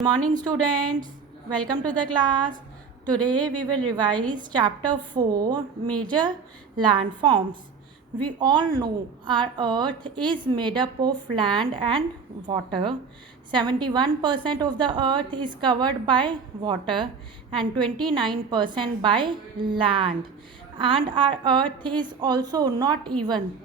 Good morning, students. Welcome to the class. Today we will revise chapter 4, Major Landforms. We all know our earth is made up of land and water. 71% of the earth is covered by water and 29% by land. And our earth is also not even.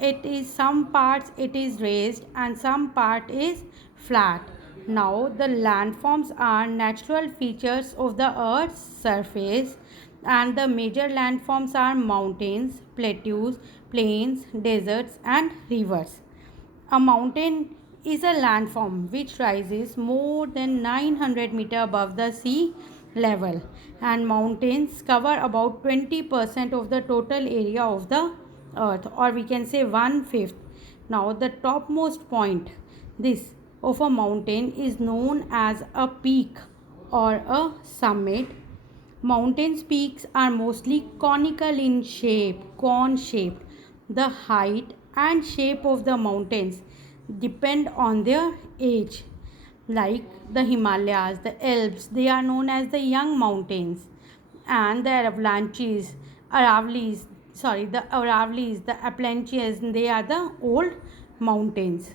It is some parts it is raised and some part is flat. Now, the landforms are natural features of the Earth's surface, and the major landforms are mountains, plateaus, plains, deserts, and rivers. A mountain is a landform which rises more than 900 meters above the sea level, and mountains cover about 20% of the total area of the earth, or we can say one fifth. Now, the topmost point, this of a mountain, is known as a peak or a summit. Mountains peaks are mostly conical in shape, cone shaped. The height and shape of the mountains depend on their age. Like the Himalayas, the Alps, they are known as the young mountains, and the Aravallis, the Appalachians, they are the old mountains.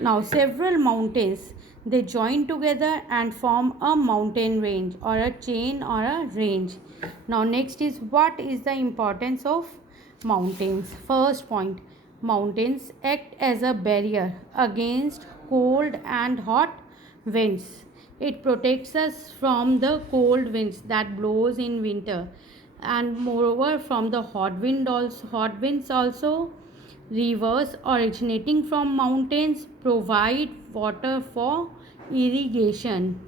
Now, several mountains they join together and form a mountain range or a chain or a range. Now, next is what is the importance of mountains? First point, mountains act as a barrier against cold and hot winds. It protects us from the cold winds that blows in winter, and moreover from the hot winds also. Rivers originating from mountains provide water for irrigation.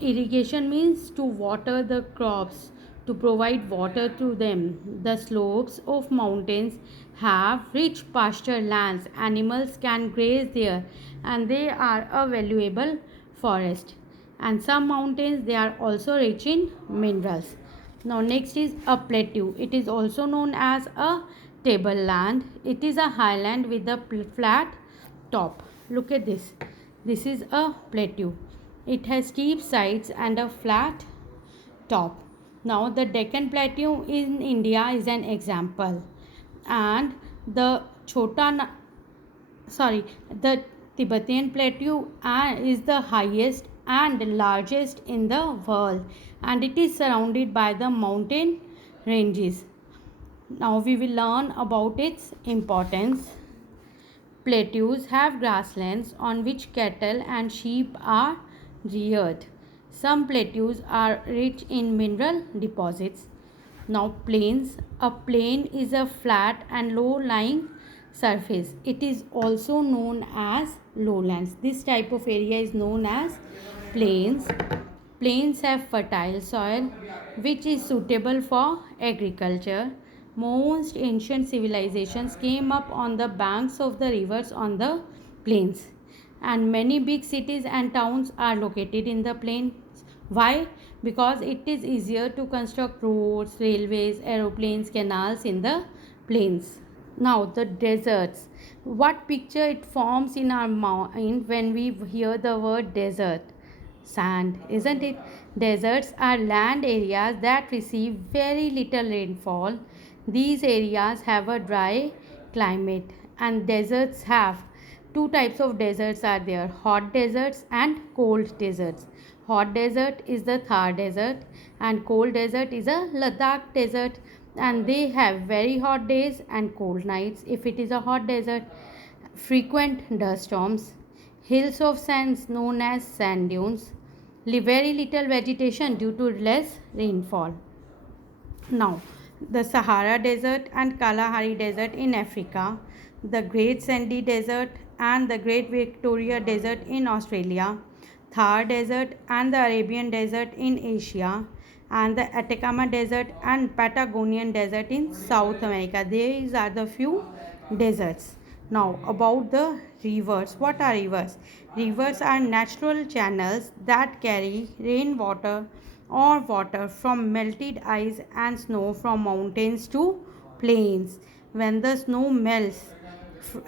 Irrigation means to water the crops, to provide water to them. The slopes of mountains have rich pasture lands. Animals can graze there, and they are a valuable forest. And some mountains they are also rich in minerals. Now next is a plateau. It is also known as a tableland. It is a highland with a flat top. Look at this. This is a plateau. It has steep sides and a flat top. Now the Deccan Plateau in India is an example, and the the Tibetan Plateau is the highest and largest in the world, and it is surrounded by the mountain ranges. Now we will learn about its importance. Plateaus have grasslands on which cattle and sheep are reared. Some plateaus are rich in mineral deposits. Now, plains. A plain is a flat and low lying surface. It is also known as lowlands. This type of area is known as plains. Plains have fertile soil which is suitable for agriculture. Most ancient civilizations came up on the banks of the rivers on the plains, and many big cities and towns are located in the plains. Why? Because it is easier to construct roads, railways, aeroplanes, canals in the plains. Now, the deserts. What picture it forms in our mind when we hear the word desert? Sand, isn't it? Deserts are land areas that receive very little rainfall. These areas have a dry climate, and deserts have two types of deserts are there: hot deserts and cold deserts. Hot desert is the Thar desert, and cold desert is a Ladakh desert, and they have very hot days and cold nights. If it is a hot desert, frequent dust storms, hills of sands known as sand dunes, very little vegetation due to less rainfall. Now, the Sahara Desert and Kalahari Desert in Africa, the Great Sandy Desert and the Great Victoria Desert in Australia, Thar Desert and the Arabian Desert in Asia, and the Atacama Desert and Patagonian Desert in South America. These are the few deserts. Now, about the rivers. What are rivers? Rivers are natural channels that carry rainwater or water from melted ice and snow from mountains to plains. When the snow melts,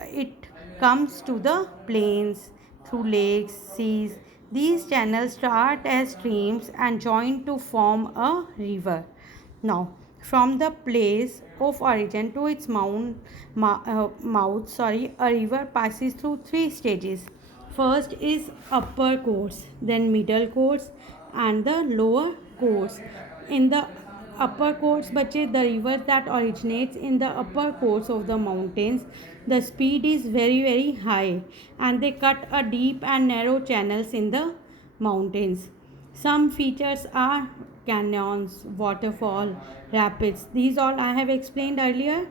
it comes to the plains through lakes, seas, These channels start as streams and join to form a river. Now, from the place of origin to its mouth, a river passes through three stages. First is upper course, then middle course, and the lower course. In the upper course, बच्चे, the rivers that originates in the upper course of the mountains, the speed is very high, and they cut a deep and narrow channels in the mountains. Some features are canyons, waterfall, rapids. These all I have explained earlier.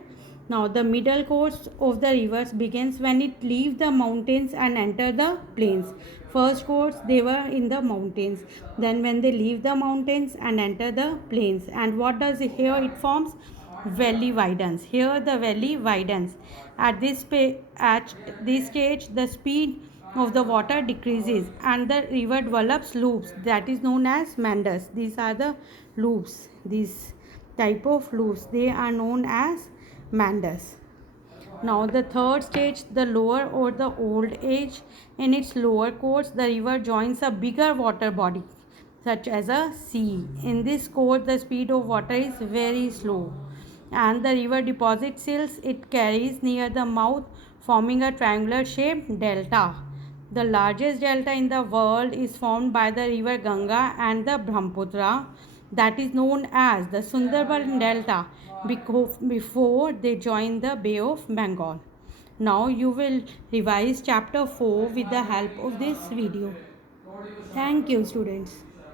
Now the middle course of the rivers begins when it leaves the mountains and enter the plains. First course they were in the mountains. Then when they leave the mountains and enter the plains. And what does it, here it forms? Valley widens. Here the valley widens. At this stage the speed of the water decreases and the river develops loops, that is known as meanders. These are the loops. These type of loops, they are known as meanders. Now the third stage, the lower or the old age. In its lower course, the river joins a bigger water body such as a sea. In this course, the speed of water is very slow and the river deposits silts it carries near the mouth, forming a triangular shaped delta. The largest delta in the world is formed by the river Ganga and the Brahmaputra, that is known as the Sundarban Delta before they join the Bay of Bengal. Now you will revise chapter 4 with the help of this video. Thank you, students.